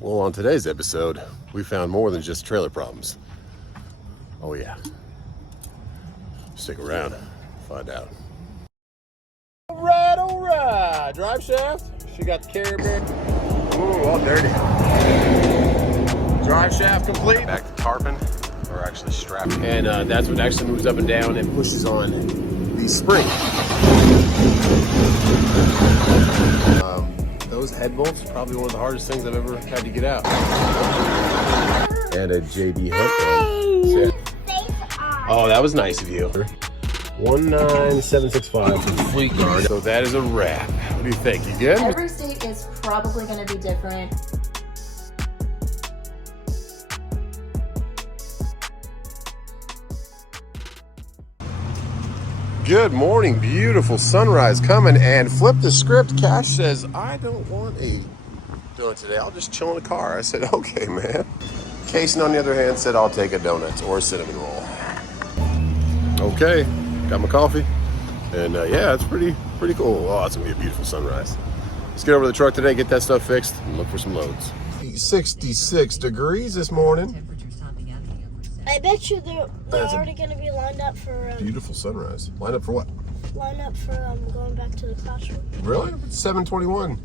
Well, on today's episode, we found more than just trailer problems. Oh yeah. Stick around, find out. All right. Drive shaft. She got the carrier bag. Ooh, all dirty. Drive shaft complete. Back to tarping, or actually strapping. And that's what actually moves up and down and pushes on the spring. Those head bolts are probably one of the hardest things I've ever had to get out. And a JB hook. Oh, that was nice of you. 19765 for the fleet guard. So that is a wrap. What do you think? You good? Every state is probably going to be different. Good morning, beautiful sunrise coming, and flip the script. Cash says, I don't want a donut today. I'll just chill in the car. I said, okay, man. Casey, on the other hand, said, I'll take a donut or a cinnamon roll. Okay, got my coffee. And yeah, it's pretty cool. Oh, it's gonna be a beautiful sunrise. Let's get over to the truck today, get that stuff fixed, and look for some loads. 66 degrees this morning. I bet you they're already going to be lined up for... beautiful sunrise. Lined up for what? Lined up for going back to the classroom. Really? It's 7:21.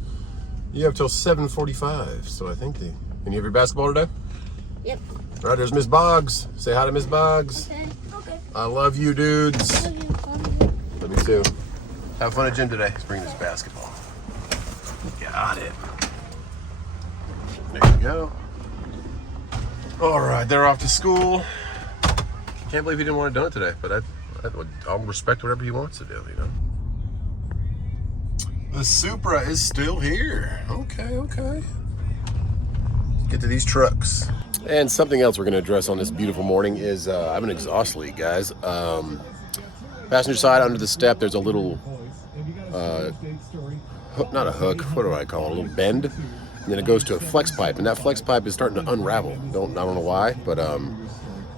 You have till 7:45, so I think And you have your basketball today? Yep. All right, there's Miss Boggs. Say hi to Miss Boggs. Okay. I love you, dudes. Love you. Love you too. Have fun at gym today. Let's bring this basketball. Got it. There you go. All right, they're off to school. Can't believe he didn't want a donut today, but I'll respect whatever he wants to do, you know. The Supra is still here. Okay. Get to these trucks. And something else we're going to address on this beautiful morning is I have an exhaust leak, guys. Passenger side under the step, there's a little, not a hook, what do I call it? A little bend. And then it goes to a flex pipe, and that flex pipe is starting to unravel. I don't know why, but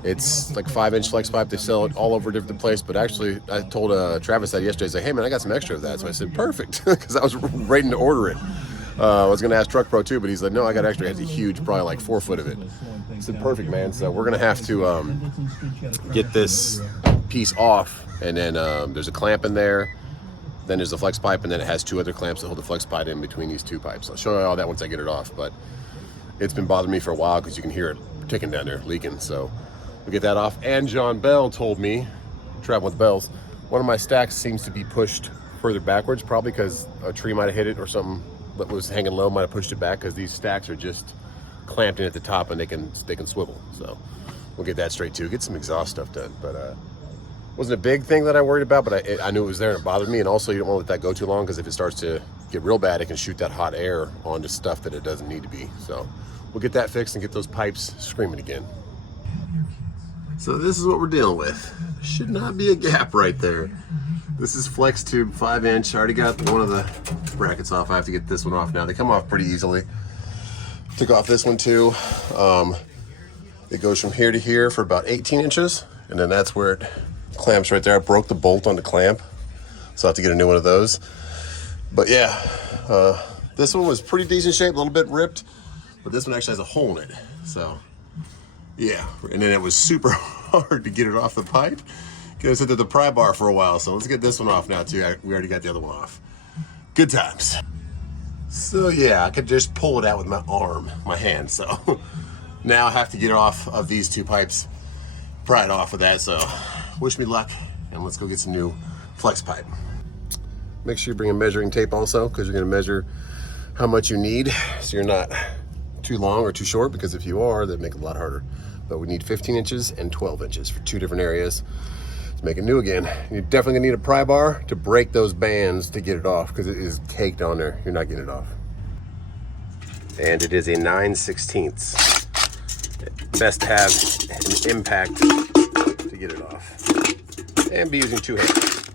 it's like 5-inch flex pipe. They sell it all over a different place, but actually I told Travis that yesterday. I said, hey man, I got some extra of that. So I said, perfect, because I was waiting to order it. I was gonna ask Truck Pro too, but he's like, no, I got extra. It has a huge, probably like 4 foot of it. I said, perfect, man. So we're gonna have to get this piece off, and then there's a clamp in there. Then there's the flex pipe, and then it has 2 other clamps that hold the flex pipe in between these 2 pipes. I'll show you all that once I get it off, but it's been bothering me for a while because you can hear it ticking down there, leaking. So we'll get that off. And John Bell told me, traveling with Bells, one of my stacks seems to be pushed further backwards, probably because a tree might have hit it or something that was hanging low might have pushed it back, because these stacks are just clamped in at the top and they can swivel. So we'll get that straight too. Get some exhaust stuff done, but wasn't a big thing that I worried about, but I knew it was there and it bothered me. And also, you don't want to let that go too long, because if it starts to get real bad, it can shoot that hot air onto stuff that it doesn't need to be. So we'll get that fixed and get those pipes screaming again. So this is what we're dealing with. Should not be a gap right there. This is flex tube 5-inch. I already got one of the brackets off. I have to get this one off now. They come off pretty easily. Took off this one too. It goes from here to here for about 18 inches. And then that's where it clamps right there. I broke the bolt on the clamp, so I have to get a new one of those. But yeah, this one was pretty decent shape, a little bit ripped, but this one actually has a hole in it. So yeah, and then it was super hard to get it off the pipe, because it did the pry bar for a while. So let's get this one off now too. We already got the other one off. Good times. So yeah, I could just pull it out with my arm, my hand. So now I have to get it off of these 2 pipes, pry it off with that. So wish me luck, and let's go get some new flex pipe. Make sure you bring a measuring tape also, because you're going to measure how much you need, so you're not too long or too short, because if you are, that'd make it a lot harder. But we need 15 inches and 12 inches for 2 different areas to make it new again. You're definitely going to need a pry bar to break those bands to get it off, because it is caked on there. You're not getting it off. And it is a 9/16. Best to have an impact to get it off, and be using 2 hands.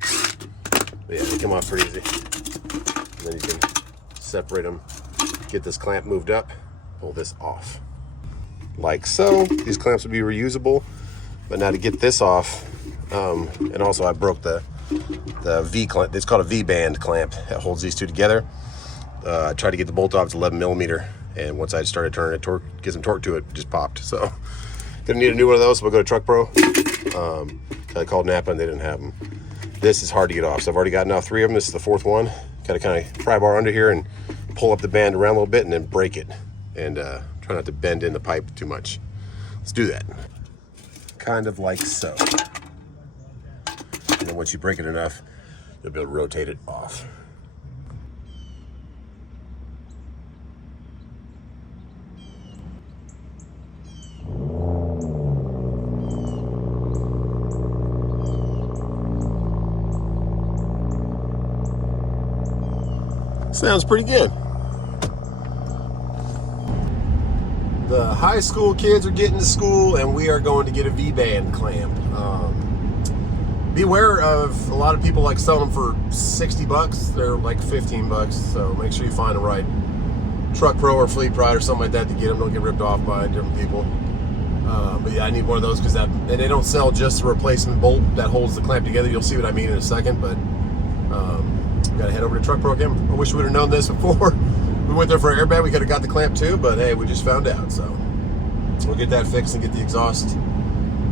But yeah, they come off pretty easy. And then you can separate them, get this clamp moved up, pull this off like so. These clamps would be reusable, but now to get this off, and also I broke the V clamp. It's called a V band clamp that holds these 2 together. I tried to get the bolt off. It's 11 millimeter. And once I started turning it, get some torque to it, just popped. So gonna need a new one of those. So we'll go to Truck Pro. I called Napa and they didn't have them. This is hard to get off. So I've already got now 3 of them. This is the 4th one. Got to kind of pry bar under here and pull up the band around a little bit and then break it. And try not to bend in the pipe too much. Let's do that. Kind of like so. And then once you break it enough, you'll be able to rotate it off. Sounds pretty good. The high school kids are getting to school and we are going to get a V-band clamp. Beware of a lot of people like selling them for 60 bucks. They're like 15 bucks. So make sure you find the right Truck Pro or Fleet Pride or something like that to get them. Don't get ripped off by different people. But yeah, I need one of those because and they don't sell just a replacement bolt that holds the clamp together. You'll see what I mean in a second, but gotta head over to Truck Pro again. I wish we would have known this before we went there for an airbag. We could have got the clamp too, but hey, we just found out. So we'll get that fixed and get the exhaust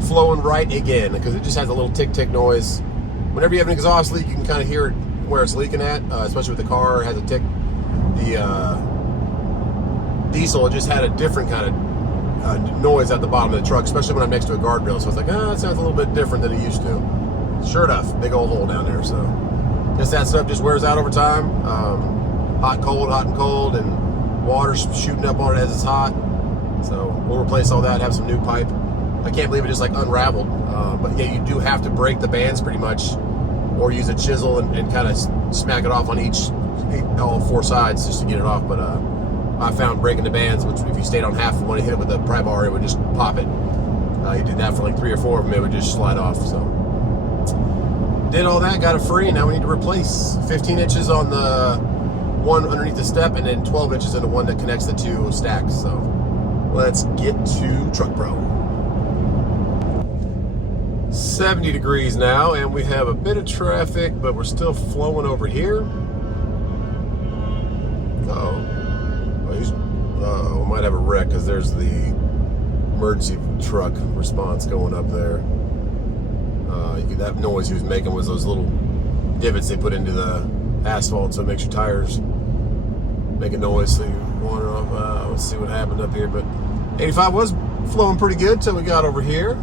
flowing right again, because it just has a little tick noise. Whenever you have an exhaust leak, you can kind of hear it where it's leaking at, especially with the car. It has a tick. The diesel, it just had a different kind of noise at the bottom of the truck, especially when I'm next to a guardrail. So it's like, it sounds a little bit different than it used to. Sure enough, big old hole down there. So just that stuff just wears out over time. Hot and cold, and water's shooting up on it as it's hot. So we'll replace all that, have some new pipe. I can't believe it just like unraveled. But yeah, you do have to break the bands pretty much, or use a chisel and kind of smack it off on all 4 sides just to get it off. But I found breaking the bands, which if you stayed on half when you hit it with a pry bar, it would just pop it. You did that for like 3 or 4 of them, it would just slide off. So did all that, got it free, and now we need to replace 15 inches on the one underneath the step, and then 12 inches in the one that connects the 2 stacks. So let's get to Truck Pro. 70 degrees now, and we have a bit of traffic, but we're still flowing over here. We might have a wreck because there's the emergency truck response going up there. That noise he was making was those little divots they put into the asphalt, so it makes your tires make a noise, so you wander off. Let's see what happened up here, but 85 was flowing pretty good till we got over here.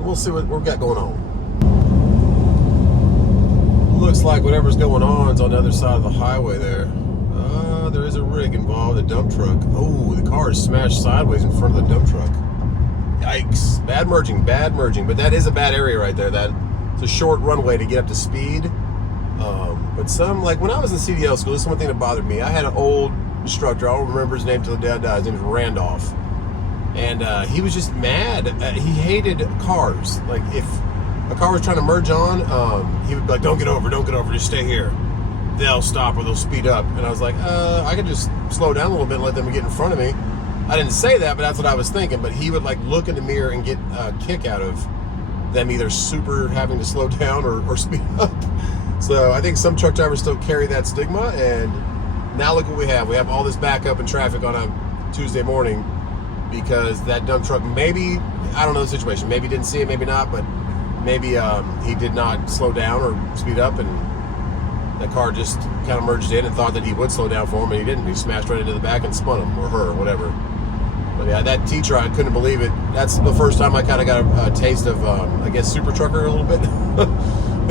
We'll see what we've got going on. Looks like whatever's going on is on the other side of the highway there. There is a rig involved, a dump truck. Oh, the car is smashed sideways in front of the dump truck. Yikes. Bad merging, but that is a bad area right there. It's a short runway to get up to speed. But like when I was in CDL school, this is one thing that bothered me. I had an old instructor, I don't remember his name till the day I died. His name was Randolph. And he was just mad. He hated cars. Like if a car was trying to merge on, he would be like, don't get over, just stay here. They'll stop or they'll speed up. And I was like, I could just slow down a little bit and let them get in front of me. I didn't say that, but that's what I was thinking. But he would like look in the mirror and get a kick out of them either super having to slow down or speed up. So I think some truck drivers still carry that stigma. And now look what we have. We have all this backup and traffic on a Tuesday morning because that dump truck, maybe, I don't know the situation. Maybe didn't see it, maybe not, but maybe he did not slow down or speed up, and the car just kind of merged in and thought that he would slow down for him, and he didn't. He smashed right into the back and spun him, or her, or whatever. But yeah, that teacher, I couldn't believe it. That's the first time I kind of got a taste of, I guess, super trucker a little bit.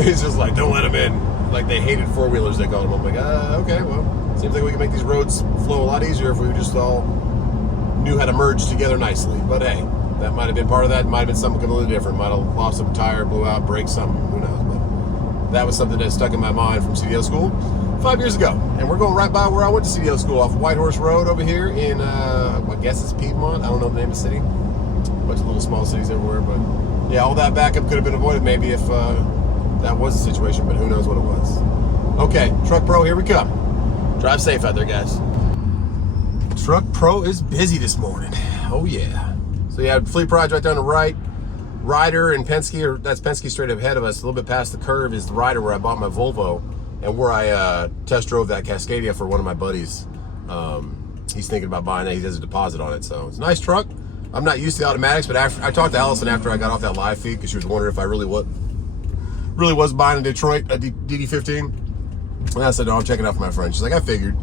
He's just like, don't let him in. Like, they hated four-wheelers, they called them. I'm like, okay, well, seems like we can make these roads flow a lot easier if we just all knew how to merge together nicely. But hey, that might have been part of that. It might have been something completely different. Might have lost some tire, blew out, braked something, who knows. But that was something that stuck in my mind from CDL school 5 years ago. And we're going right by where I went to CDL school, off White Horse Road over here in, I guess it's Piedmont. I don't know the name of the city. A bunch of little small cities everywhere. But yeah, all that backup could have been avoided maybe if that was the situation, but who knows what it was. Okay, Truck Pro, here we come. Drive safe out there, guys. Truck Pro is busy this morning. Oh yeah. So you have Fleet Pride right down the right. Ryder and Penske, or that's Penske straight ahead of us. A little bit past the curve is the Ryder where I bought my Volvo and where I test drove that Cascadia for one of my buddies. he's thinking about buying that. He has a deposit on it, so it's a nice truck. I'm not used to the automatics, but after I talked to Allison after I got off that live feed because she was wondering if I really was buying a Detroit a DD15, and I said no, I'm checking out for my friend. She's like, I figured,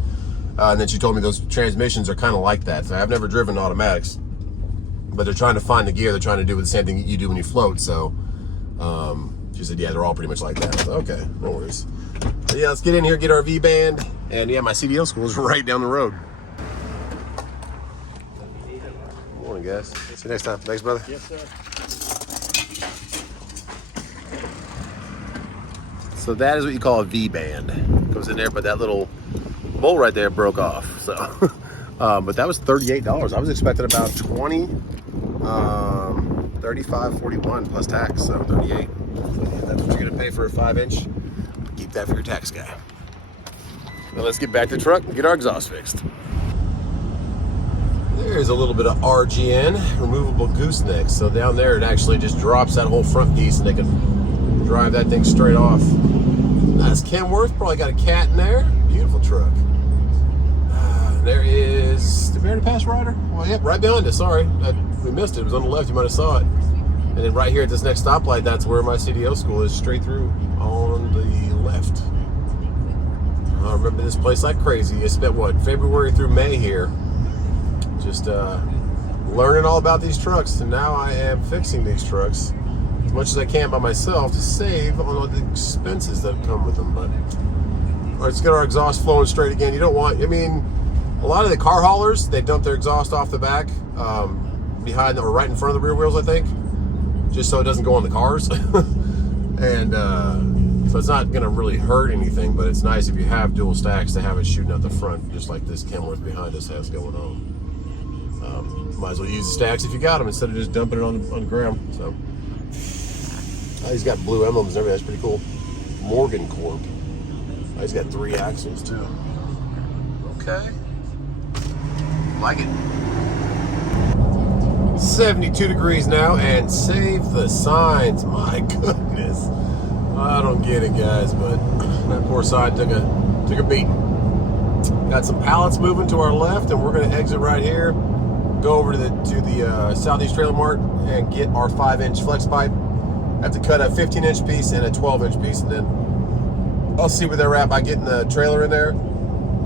and then she told me those transmissions are kind of like that. So I've never driven automatics, but they're trying to find the gear. They're trying to do with the same thing you do when you float. So she said, yeah, they're all pretty much like that. So, okay, no worries. So yeah, let's get in here, get our V-band, and yeah, my CDL school is right down the road. Morning, guys. See you next time. Thanks, brother. Yes, sir. So that is what you call a V-band. Goes in there, but that little bolt right there broke off. So, but that was $38. I was expecting about 20, 35, 41 plus tax. So 38. That's what you're gonna pay for a 5-inch. Keep that for your tax guy. Now let's get back to the truck and get our exhaust fixed. There's a little bit of RGN, removable gooseneck. So down there, it actually just drops that whole front piece and they can drive that thing straight off. Nice. Kenworth, probably got a cat in there. Beautiful truck. There is, did we already pass Ryder? Well, yep, right behind us, sorry. We missed it, it was on the left, you might have saw it. And then right here at this next stoplight, that's where my CDO school is, straight through on the left. I remember this place like crazy. I spent, what, February through May here. Just learning all about these trucks, and now I am fixing these trucks as much as I can by myself to save on all the expenses that come with them. But all right, let's get our exhaust flowing straight again. You don't want, I mean, a lot of the car haulers, they dump their exhaust off the back, behind or right in front of the rear wheels, I think, just so it doesn't go on the cars. And so it's not gonna really hurt anything, but it's nice if you have dual stacks to have it shooting out the front, just like this Kenworth behind us has going on. Might as well use the stacks if you got them instead of just dumping it on the ground. So he's got blue emblems and everything. That's pretty cool. Morgan Corp. He's got 3 axles too. Okay, like it. 72 degrees now, and save the signs. My goodness, I don't get it, guys, but that poor side took a beating. Got some pallets moving to our left, and we're going to exit right here. Go over to the Southeast Trailer Mart and get our 5-inch flex pipe. I have to cut a 15-inch piece and a 12-inch piece, and then I'll see where they're at by getting the trailer in there.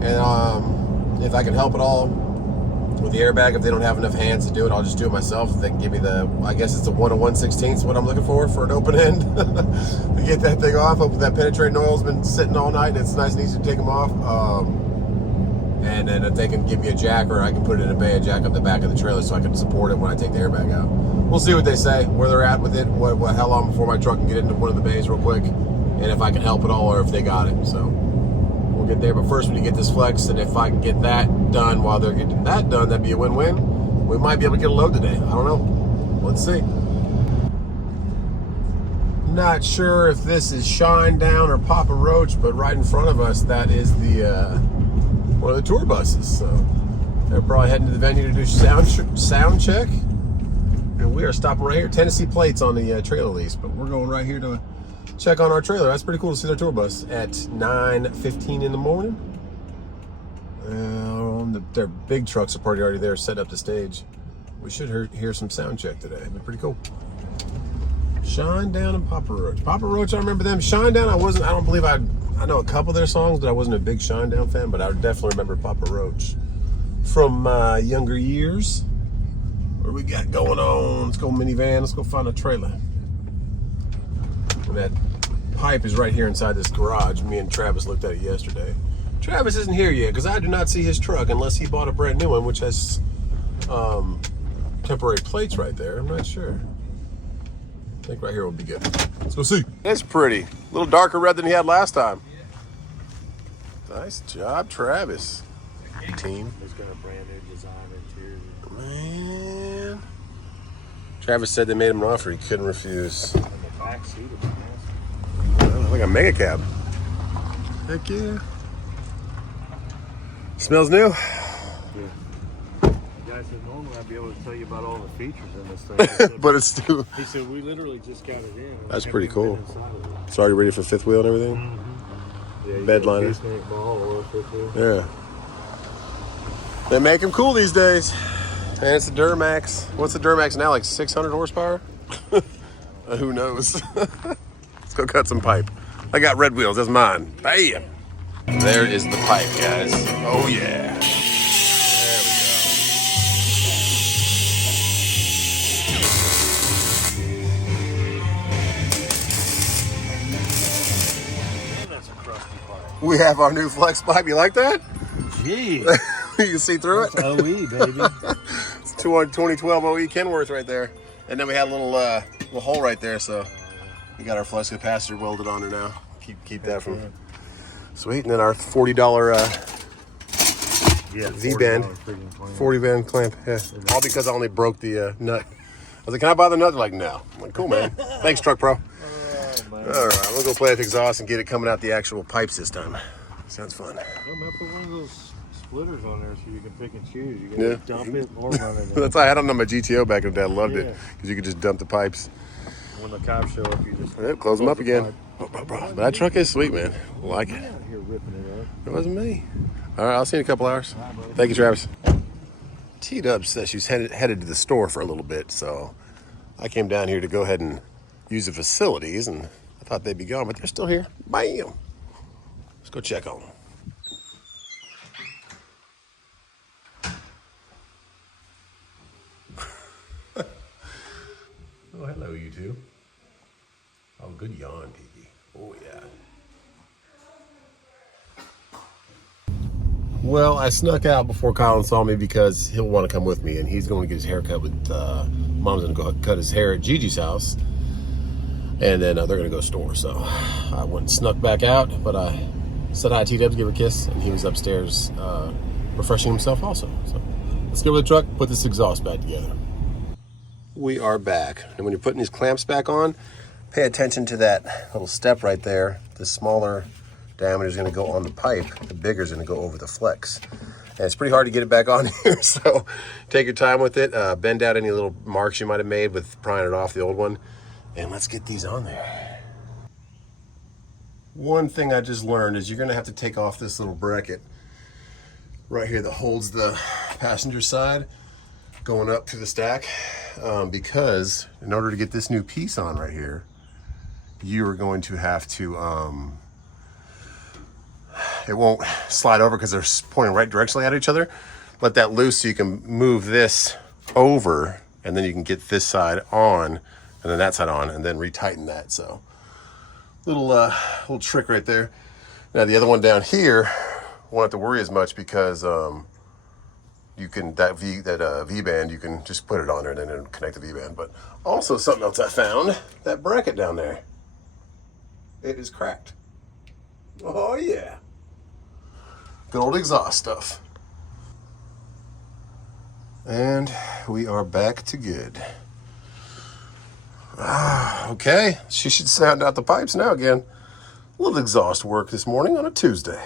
And if I can help at all with the airbag, if they don't have enough hands to do it, I'll just do it myself. If they can give me the, I guess it's a 1 1/16 what I'm looking for an open end to get that thing off. Hopefully that penetrating oil's been sitting all night and it's nice and easy to take them off. And then if they can give me a jack, or I can put it in a bay and jack up the back of the trailer so I can support it when I take the airbag out. We'll see what they say, where they're at with it, how long before my truck can get into one of the bays real quick, and if I can help at all or if they got it. So we'll get there, but first we need to get this flex, and if I can get that done while they're getting that done, that'd be a win-win. We might be able to get a load today. I don't know. Let's see. Not sure if this is Shinedown or Papa Roach, but right in front of us, that is the one of the tour buses. So they're probably heading to the venue to do sound check. And we are stopping right here. Tennessee plates on the trailer lease, but we're going right here to check on our trailer. That's pretty cool to see their tour bus at 9:15 in the morning. Their big trucks are probably already there, set up the stage. We should hear some sound check today. It'd be pretty cool. Shinedown and Papa Roach. Papa Roach, I remember them. Shinedown, I don't believe I know a couple of their songs, but I wasn't a big Shinedown fan, but I definitely remember Papa Roach from my younger years. What do we got going on? Let's go minivan. Let's go find a trailer. And that pipe is right here inside this garage. Me and Travis looked at it yesterday. Travis isn't here yet because I do not see his truck unless he bought a brand new one, which has temporary plates right there. I'm not sure. I think right here will be good. Let's go see. It's pretty. A little darker red than he had last time. Nice job, Travis. Team. He's got a brand new design interior. Man. Travis said they made him an offer he couldn't refuse. And the back seat is massive. Like a mega cab. Heck yeah. Smells new. Yeah. The guy said normally I'd be able to tell you about all the features in this thing. Said, But it's still. he said we literally just got it in. That's pretty cool. Inside of it. It's already ready for fifth wheel and everything. Mm-hmm. Yeah, Bed liner. Ball, oil filter. Yeah. They make them cool these days. And it's a Duramax. What's the Duramax now? Like 600 horsepower? Who knows? Let's go cut some pipe. I got red wheels. That's mine. Bam! There is the pipe, guys. Oh, yeah. That's a crusty pipe. We have our new flex pipe. You like that? Gee. You can see through it. That's OE, baby. It's 2012 OE Kenworth right there. And then we had a little hole right there, so we got our flux capacitor welded on her now. Keep that from sweet. And then our $40 V-band, 40 band clamp. Yeah, all because I only broke the nut. I was like, "Can I buy the nut?" They're like, "No." I'm like, "Cool, man. Thanks, Truck Pro." All right, we'll go play with exhaust and get it coming out the actual pipes this time. Sounds fun. I'm gonna put one of those splitters on there so you can pick and choose. You can dump it or run it. That's why I had it on my GTO back in the day. I loved it because you could just dump the pipes. When the cops show up, you just Close them up again. But that truck is sweet, man. I like it. out here ripping it up. It wasn't me. All right, I'll see you in a couple hours. Thank you, Travis. T-Dub says she's headed to the store for a little bit, so I came down here to go ahead and use the facilities, and I thought they'd be gone, but they're still here. Bam! Let's go check on them. Oh, hello, you two. Oh, good yawn, Kiki. Oh, yeah. Well, I snuck out before Colin saw me because he'll want to come with me, and he's going to get his hair cut with, Mom's going to go cut his hair at Gigi's house, and then they're going to go store. So I went and snuck back out, but I said hi to T-Dub to give her a kiss, and he was upstairs refreshing himself also. So let's go to the truck, put this exhaust back together. We are back, and when you're putting these clamps back on, pay attention to that little step right there. The smaller diameter is going to go on the pipe, the bigger is going to go over the flex. And it's pretty hard to get it back on here, so take your time with it. Bend out any little marks you might have made with prying it off the old one, and let's get these on there. One thing I just learned is you're going to have to take off this little bracket right here that holds the passenger side going up through the stack, because in order to get this new piece on right here, you are going to have to, it won't slide over because they're pointing right directionally at each other. Let that loose so you can move this over, and then you can get this side on and then that side on, and then retighten that. So little trick right there. Now the other one down here, won't have to worry as much because you can, that V-band, you can just put it on there and then it'll connect the V-band. But also something else I found, that bracket down there, it is cracked. Oh yeah. Good old exhaust stuff. And we are back to good. Okay, she should sound out the pipes now again. A little exhaust work this morning on a Tuesday.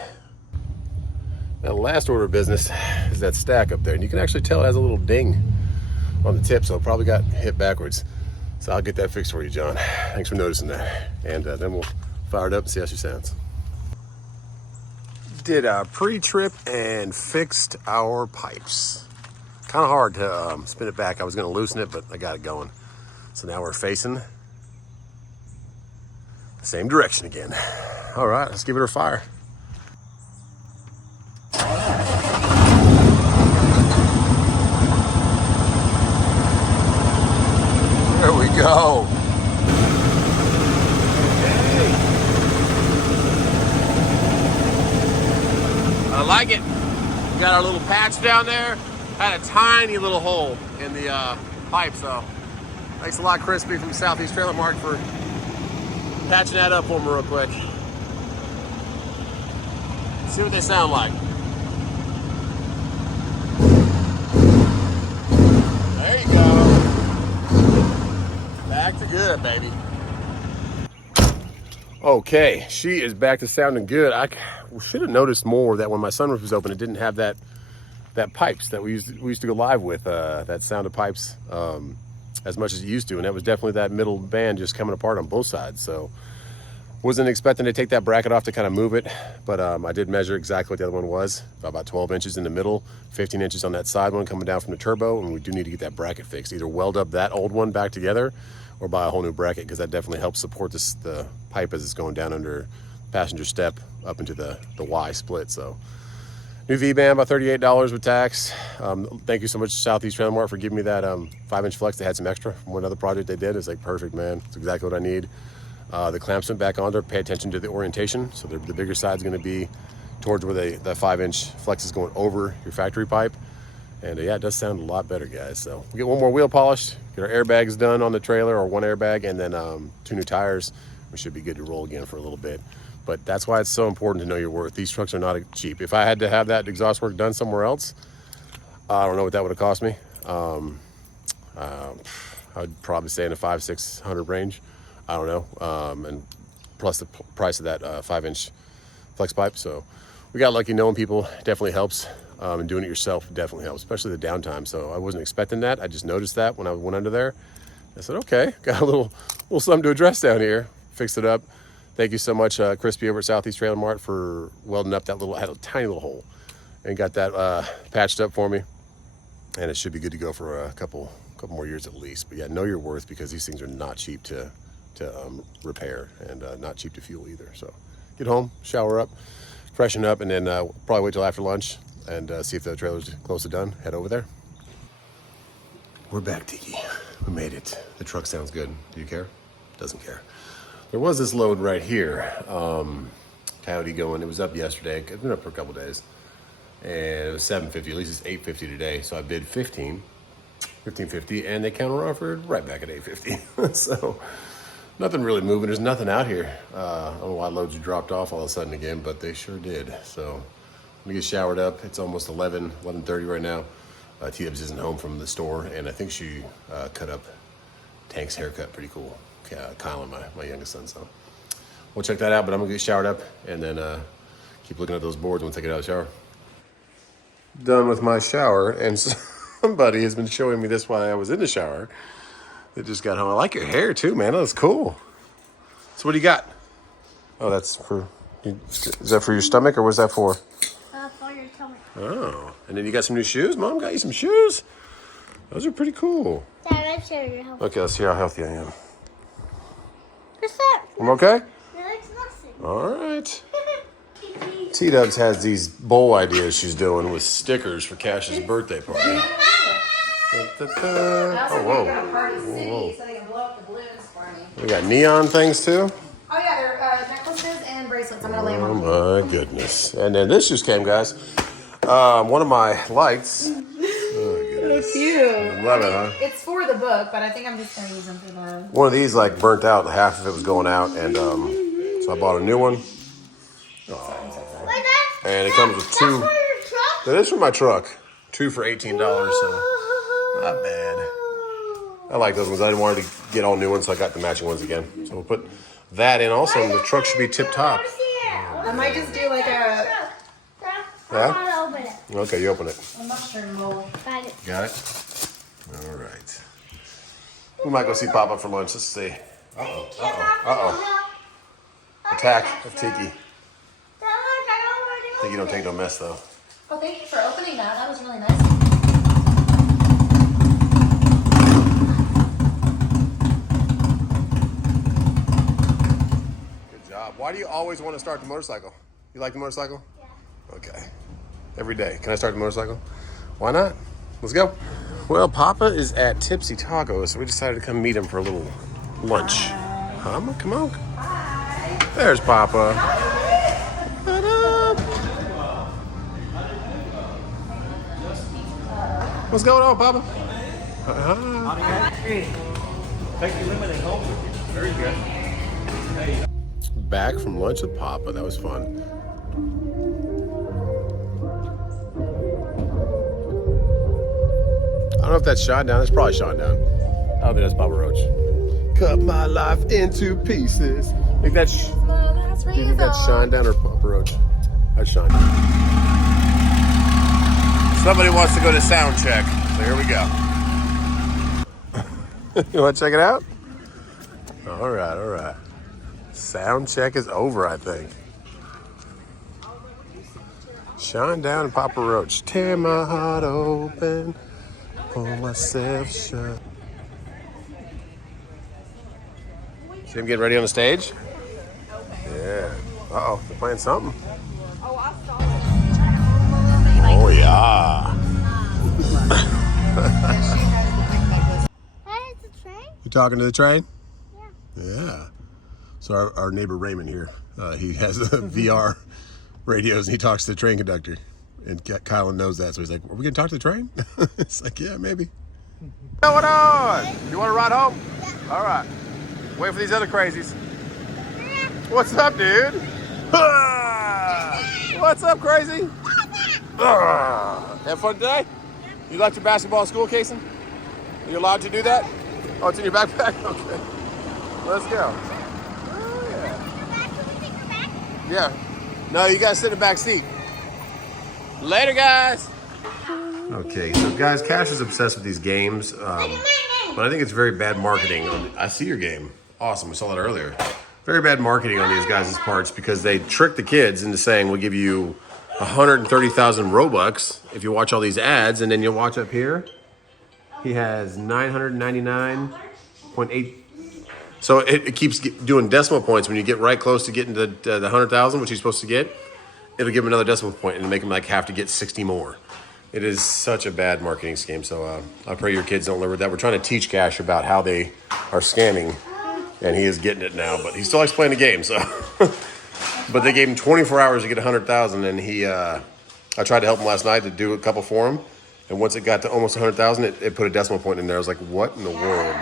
Now, the last order of business is that stack up there, and you can actually tell it has a little ding on the tip, so it probably got hit backwards. So I'll get that fixed for you, John. Thanks for noticing that. And then we'll fire it up and see how she sounds. Did a pre-trip and fixed our pipes. Kind of hard to spin it back. I was going to loosen it, but I got it going. So now we're facing the same direction again. All right, let's give it a fire. There we go. I like it. We got our little patch down there. Had a tiny little hole in the pipe, so thanks a lot, Crispy from Southeast Trailer Mark, for patching that up for me real quick. See what they sound like. There you go. Back to good, baby. Okay, she is back to sounding good. I should have noticed more that when my sunroof was open, it didn't have that pipes that we used to go live with, that sound of pipes as much as it used to, and that was definitely that middle band just coming apart on both sides. So Wasn't expecting to take that bracket off to kind of move it, but I did measure exactly what the other one was. About 12 inches in the middle, 15 inches on that side one coming down from the turbo, and we do need to get that bracket fixed. Either weld up that old one back together or buy a whole new bracket, because that definitely helps support the pipe as it's going down under passenger step up into the Y split. So new V-band, about $38 with tax. Thank you so much, Southeast Trailer Mart, for giving me that 5-inch flex. They had some extra from one other project they did. It's like, perfect, man. It's exactly what I need. The clamps went back on there. Pay attention to the orientation. So the bigger side's going to be towards where the 5-inch flex is going over your factory pipe. And yeah, it does sound a lot better, guys. So we'll get one more wheel polished, get our airbags done on the trailer, or one airbag, and then 2 new tires. We should be good to roll again for a little bit. But that's why it's so important to know your worth. These trucks are not cheap. If I had to have that exhaust work done somewhere else, I don't know what that would have cost me. I'd probably say in the $500-600 range. I don't know. And plus the price of that 5-inch flex pipe. So we got lucky knowing people. Definitely helps. And doing it yourself definitely helps, especially the downtime. So I wasn't expecting that. I just noticed that when I went under there. I said, okay, got a little something to address down here. Fixed it up. Thank you so much, Crispy over at Southeast Trailer Mart, for welding up that had a tiny little hole, and got that patched up for me. And it should be good to go for a couple more years at least. But yeah, know your worth, because these things are not cheap to repair, and not cheap to fuel either. So get home, shower up, freshen up, and then probably wait till after lunch and see if the trailer's close to done. Head over there. We're back, Tiki. We made it. The truck sounds good. Do you care? Doesn't care. There was this load right here, Coyote going. It was up yesterday. It's been up for a couple days, and it was $750. At least it's $850 today. So I bid $15.50, and they counter offered right back at $850. So nothing really moving. There's nothing out here. I don't know why loads dropped off all of a sudden again, but they sure did. So I'm gonna get showered up. It's almost 11:30 right now. T-Dubs isn't home from the store, and I think she cut up Tank's haircut pretty cool. Kyle, my youngest son. So we'll check that out, but I'm gonna get showered up and then keep looking at those boards once I get out of the shower. Done with my shower, and somebody has been showing me this while I was in the shower. They just got home. I like your hair too, man. That looks cool. So what do you got? Oh, that's for, is that for your stomach, or what's that for? For your stomach. Oh, and then you got some new shoes? Mom got you some shoes? Those are pretty cool. Dad, let's show you how. Okay, let's see how healthy I am. What's that? I'm okay? It looks nothing. All right. T-Dubs has these bowl ideas she's doing with stickers for Cash's birthday party. I also Oh, whoa. got a Party Whoa, City whoa. so they can blow up the balloons for me. We got neon things too? Oh yeah, they're necklaces and bracelets. I'm gonna lay them Oh on you. my goodness. And then this just came, guys. One of my lights. Oh, goodness. Cute. Love it, huh? It's for the book, but I think I'm just gonna use them for the. One of these like burnt out. Half of it was going out, and so I bought a new one. And it comes with 2. That's for your truck? That is for my truck. 2 for $18, so not bad. I like those ones. I didn't want to get all new ones, so I got the matching ones again. So we'll put that in also, and the truck should be tip top. I might just do like a. Yeah? Open it. Okay, you open it. A mushroom bowl. Got it. Got it? All right. We might go see Papa for lunch. Let's see. Uh-oh. Uh-oh. Uh-oh. Attack of Tiki. Tiki don't take no mess, though. Oh, thank you for opening that. That was really nice. Good job. Why do you always want to start the motorcycle? You like the motorcycle? Yeah. Okay. Every day. Can I start the motorcycle? Why not? Let's go. Well, Papa is at Tipsy Tacos, so we decided to come meet him for a little lunch. Come on. Hi. There's Papa. What up? What's going on, Papa? Take your lemonade home with you. Very good. Back from lunch with Papa. That was fun. I don't know if that's Shine Down. That's probably Shine Down. I don't think that's Papa Roach. Cut my life into pieces. I think that's, do you think that's Shine Down or Papa Roach? That's Shine Down. Somebody wants to go to sound check, so here we go. You want to check it out? All right. Sound check is over, I think. Shine down and Papa Roach. Tear my heart open, pull myself shut. See him getting ready on the stage? Yeah. Uh-oh, they're playing something. Oh, yeah. Hey, it's a train? You talking to the train? Yeah. Yeah. So our neighbor Raymond here, he has VR radios and he talks to the train conductor. And Kylan knows that, so he's like, are we going to talk to the train? It's like, yeah, maybe. What's going on? You want to ride home? Yeah. All right. Wait for these other crazies. What's up, dude? What's up, crazy? Have fun today? You left your basketball at school, Kason? Are you allowed to do that? Oh, it's in your backpack? Okay. Let's go. Oh, yeah. Yeah. No, you guys sit in the back seat. Later, guys. Okay, so guys, Cash is obsessed with these games, but I think it's very bad marketing. I see your game. Awesome, we saw that earlier. Very bad marketing on these guys' parts because they trick the kids into saying we'll give you 130,000 Robux if you watch all these ads, and then you'll watch up here. He has 999.8. So it keeps doing decimal points. When you get right close to getting to the 100,000, which you're supposed to get, it'll give him another decimal point and make him like have to get 60 more. It is such a bad marketing scheme. So I pray your kids don't learn with that. We're trying to teach Cash about how they are scamming, and he is getting it now. But he still likes playing the game. So, but they gave him 24 hours to get 100,000, and I tried to help him last night to do a couple for him. And once it got to almost 100,000, it put a decimal point in there. I was like, what in the world?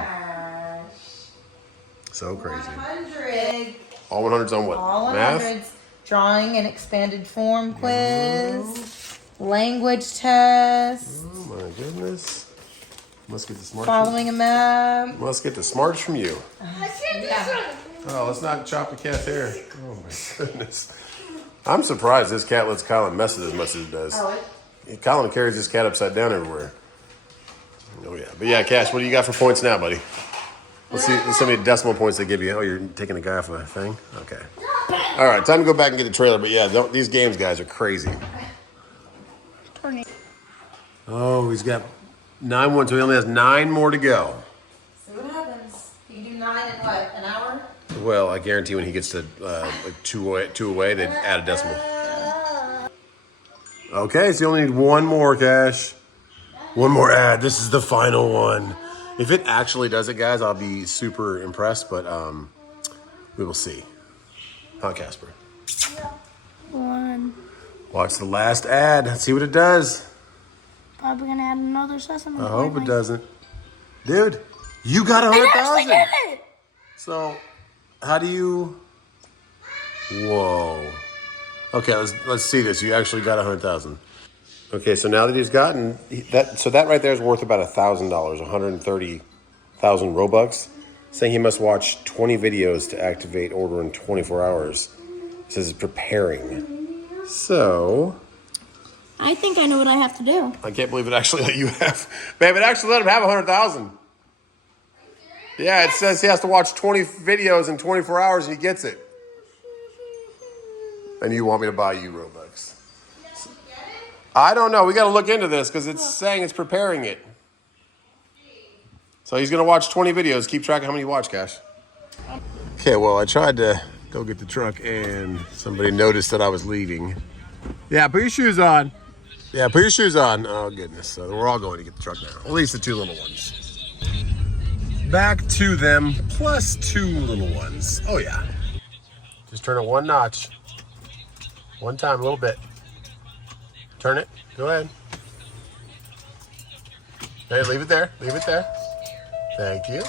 So crazy. 100. All 100s on what? All Math? 100s. Drawing and expanded form quiz. Language test. Oh my goodness. Must get the smarts. Following a map. Must get the smarts from you. Yeah. Oh, let's not chop the cat's hair. Oh my goodness. I'm surprised this cat lets Colin mess it as much as it does. Colin carries this cat upside down everywhere. Oh yeah. But yeah, Cash, what do you got for points now, buddy? Let's see how many decimal points they give you. Oh, you're taking a guy off a thing? Okay. All right, time to go back and get the trailer. But yeah, these games, guys, are crazy. Oh, he's got 9-1, so he only has 9 more to go. See what happens. You do 9 in what, an hour? Well, I guarantee when he gets to like two away, they add a decimal. Okay, so you only need 1 more, Cash. 1 more ad. This is the final one. If it actually does it, guys, I'll be super impressed, but we will see. Huh, Casper? 1. Watch the last ad. Let's see what it does. Probably gonna add another sesame. I hope it doesn't. Dude, you got 100,000. So, how do you... Whoa. Okay, let's see this. You actually got 100,000. Okay, so now that he's gotten that, so that right there is worth about $1,000, 130,000 Robux. Saying he must watch 20 videos to activate order in 24 hours. It says it's preparing. So, I think I know what I have to do. I can't believe it actually let you have, babe. It actually let him have 100,000. Yeah, it says he has to watch 20 videos in 24 hours and he gets it. And you want me to buy you Robux? I don't know. We got to look into this because it's saying it's preparing it. So he's going to watch 20 videos. Keep track of how many you watch, Cash. Okay, well, I tried to go get the truck and somebody noticed that I was leaving. Yeah, put your shoes on. Yeah, put your shoes on. Oh, goodness. So we're all going to get the truck now. At least the 2 little ones. Back to them, plus 2 little ones. Oh, yeah. Just turn it 1 notch. 1 time, a little bit. Turn it. Go ahead. Hey, leave it there. Leave it there. Thank you.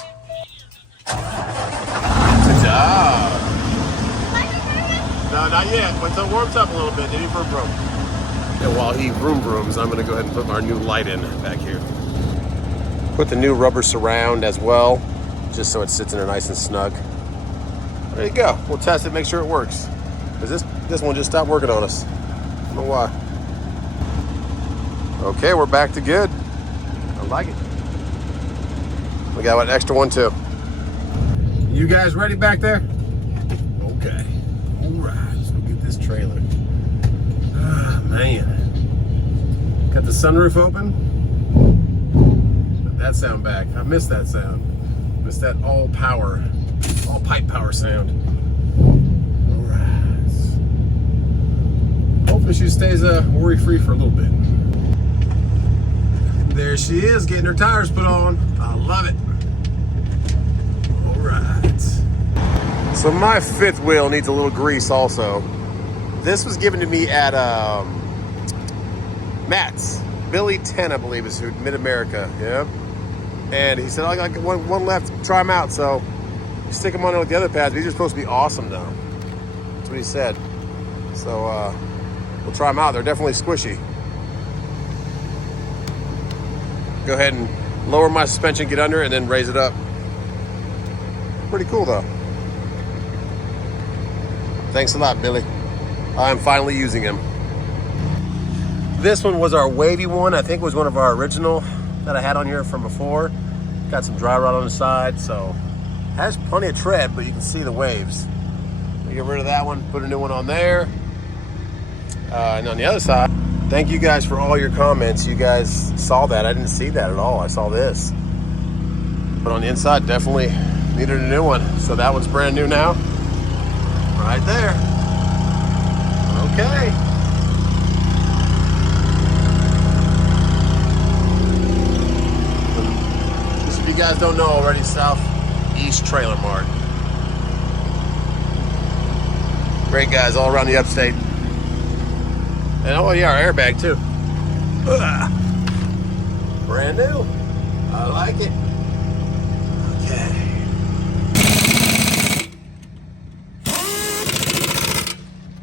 Good job. No, not yet. Once it warms up a little bit, then you vroom vroom. And while he vroom vrooms, I'm going to go ahead and put our new light in back here. Put the new rubber surround as well, just so it sits in there nice and snug. There you go. We'll test it, make sure it works. Because this one just stopped working on us. I don't know why. Okay, we're back to good. I like it. We got an extra one too. You guys ready back there? trailer. Ah, man. Got the sunroof open. Put that sound back. I missed that sound. Missed that all pipe power sound. All right. Hopefully she stays worry-free for a little bit. There she is, getting her tires put on. I love it. All right. So my fifth wheel needs a little grease also. This was given to me at Matt's. Billy 10, I believe, is who, Mid-America. Yeah. And he said, I got one left, try them out. So you stick them on there with the other pads. These are supposed to be awesome though. That's what he said. So we'll try them out. They're definitely squishy. Go ahead and lower my suspension, get under, and then raise it up. Pretty cool though. Thanks a lot, Billy. I'm finally using him. This one was our wavy one. I think it was one of our original that I had on here from before. Got some dry rot on the side, so has plenty of tread, but you can see the waves. We get rid of that one, put a new one on there. And on the other side, thank you guys for all your comments. You guys saw that. I didn't see that at all. I saw this. But on the inside, definitely needed a new one. So that one's brand new now. Right there. Okay. Just if you guys don't know already, Southeast Trailer Mart. Great guys all around the upstate. And oh yeah, our airbag too. Ugh. Brand new. I like it. Okay.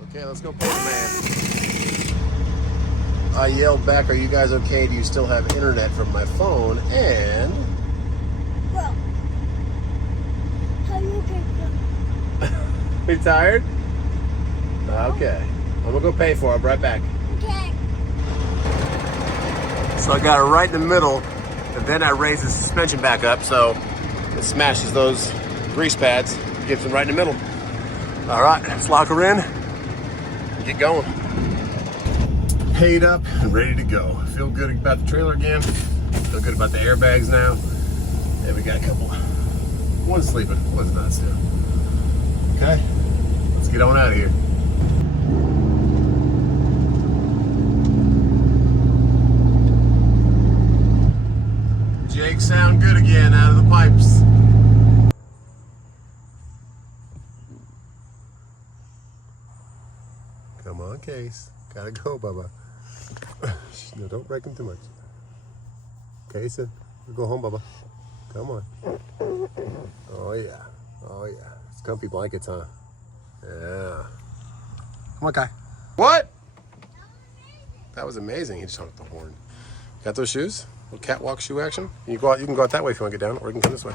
Okay, let's go pay the man. I yelled back, are you guys okay? Do you still have internet from my phone? And... Well, how you okay? You tired? Okay. I'm gonna go pay for it. I'll be right back. Okay. So I got it right in the middle, and then I raise the suspension back up, so it smashes those grease pads, gets them right in the middle. All right, let's lock her in and get going. Paid up and ready to go. Feel good about the trailer again. Feel good about the airbags now. And we got a couple. One's sleeping, one's not still. Okay, let's get on out of here. Jake sound good again out of the pipes. Come on, Case. Gotta go, Bubba. No, don't break him too much. Case, we'll go home, Bubba. Come on. Oh yeah. Oh yeah. It's comfy blankets, huh? Yeah. Come on, Kai. What? That was amazing. He just honked the horn. Got those shoes? Little catwalk shoe action. You can go out that way if you want to get down, or you can come this way.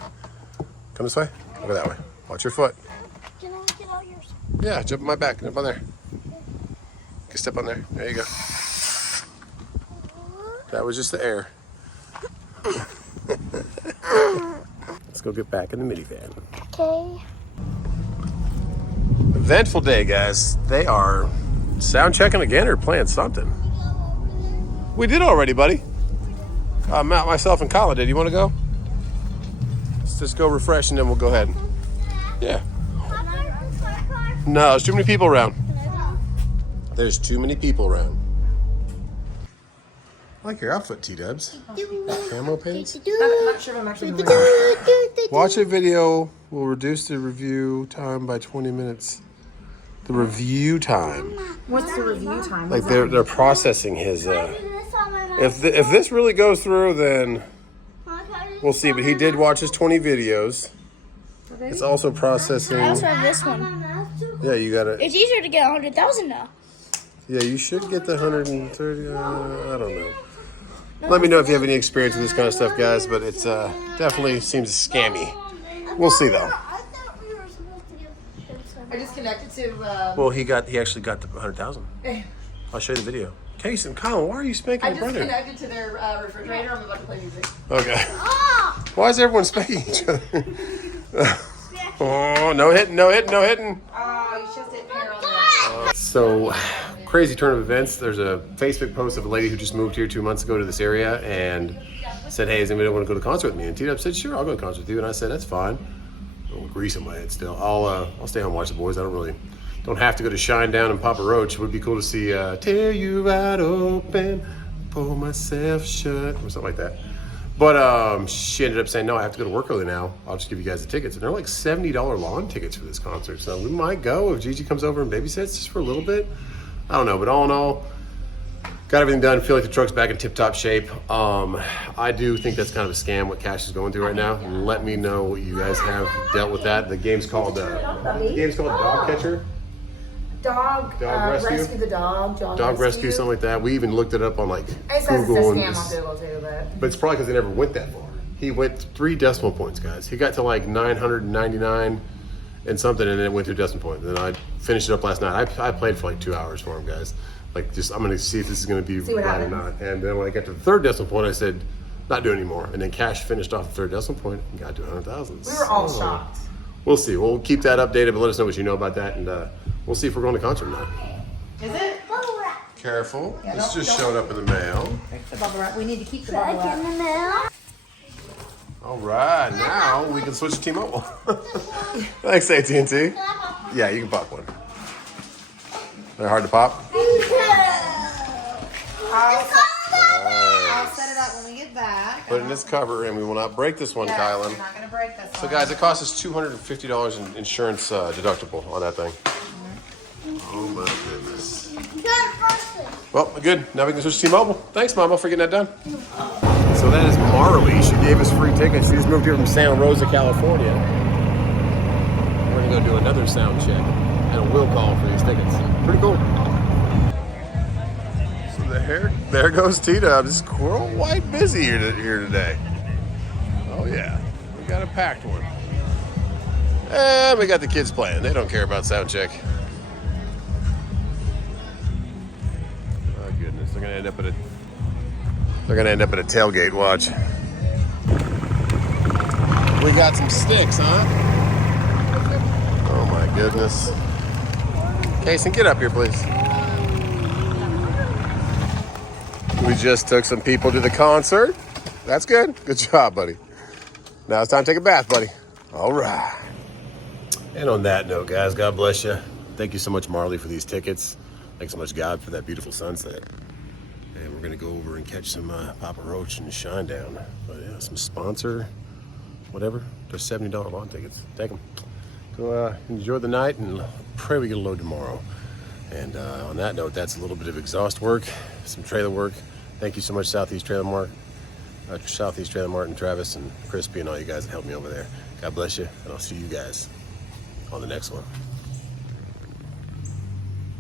Come this way. I'll go that way. Watch your foot. Can I get out yours? Yeah, jump on my back. Jump on there. You can step on there. There you go. That was just the air. Let's go get back in the minivan. Okay. Eventful day, guys. They are sound checking again or playing something. We did already, buddy. Matt, myself, and Colin did. You want to go? Let's just go refresh and then we'll go ahead. Yeah. No, there's too many people around. There's too many people around. I like your outfit, T-Dubs. Camo pants. I'm not sure if I'm actually going to Watch a video will reduce the review time by 20 minutes. The review time. What's the review time? Like they're processing his. If this really goes through, then we'll see. But he did watch his 20 videos. It's also processing. I also have this one. Yeah, you got it. It's easier to get 100,000 now. Yeah, you should get the 130. I don't know. Let me know if you have any experience with this kind of stuff, guys. But it's definitely seems scammy. We'll see though. I just connected to. Well, he actually got the 100,000. I'll show you the video. Case and Colin, why are you spanking I your just brother? connected to their refrigerator. I'm about to play music. Okay. Why is everyone spanking each other? Oh, no hitting, no hitting, no hitting. Oh, you should have hit hair on that. So, crazy turn of events. There's a Facebook post of a lady who just moved here 2 months ago to this area and said, hey, does anybody want to go to the concert with me? And T-Dub said, sure, I'll go to the concert with you. And I said, that's fine. A little grease in my head still. I'll stay home and watch the boys. I don't have to go to Shinedown and Papa Roach. It would be cool to see Tear You Right Open, Pull Myself Shut, or something like that. But she ended up saying, no, I have to go to work early now. I'll just give you guys the tickets. And they're like $70 lawn tickets for this concert. So we might go if Gigi comes over and babysits just for a little bit. I don't know, but all in all, got everything done. Feel like the truck's back in tip-top shape. I do think that's kind of a scam what Cash is going through right now. Let me know what you guys have dealt with that. The game's called Dog Catcher. Dog rescue the dog. Dog rescue, something like that. We even looked it up on like It says Google. it's a scam on Google too, But it's probably because they never went that far. He went 3 decimal points, guys. He got to like 999 and something, and then it went through decimal point. And then I finished it up last night. I played for like 2 hours for him, guys. Like, just, I'm going to see if this is going to be right or not. And then when I got to the 3rd decimal point, I said, not doing anymore. And then Cash finished off the 3rd decimal point and got to 100,000. We were all shocked. We'll see. We'll keep that updated, but let us know what you know about that, and we'll see if we're going to concert or not. Is it? Careful. Yeah, this don't- just showed up in the mail. The bubble wrap. We need to keep the bubble wrap. All right, now we can switch to T-Mobile. Thanks, AT&T. Yeah, you can pop one. They're hard to pop. I'll set it up when we get back. Put it in this cover, and we will not break this one, Yeah, Kylan. we're not gonna break this So, one. guys, it costs us $250 in insurance deductible on that thing. Oh my goodness. Well, good. Now we can switch to T-Mobile. Thanks, Mama, for getting that done. So that is Marley. She gave us free tickets. She just moved here from Santa Rosa, California. We're gonna go do another sound check and a will call for these tickets. Pretty cool. So there goes T-Dub. It's quite busy here today. Oh yeah, we got a packed one. And we got the kids playing. They don't care about sound check. Oh goodness, they're gonna end up at a tailgate. Watch. We got some sticks, huh? Oh my goodness. Kason, get up here, please. We just took some people to the concert. That's good. Good job, buddy. Now it's time to take a bath, buddy. All right. And on that note, guys, God bless you. Thank you so much, Marley, for these tickets. Thanks so much, God, for that beautiful sunset. And we're going to go over and catch some Papa Roach and Shinedown. But yeah, some sponsor, whatever. They're $70 lawn tickets. Take them. Go enjoy the night and pray we get a load tomorrow. And on that note, that's a little bit of exhaust work, some trailer work. Thank you so much, Southeast Trailer Mart, and Travis and Crispy and all you guys that helped me over there. God bless you, and I'll see you guys on the next one.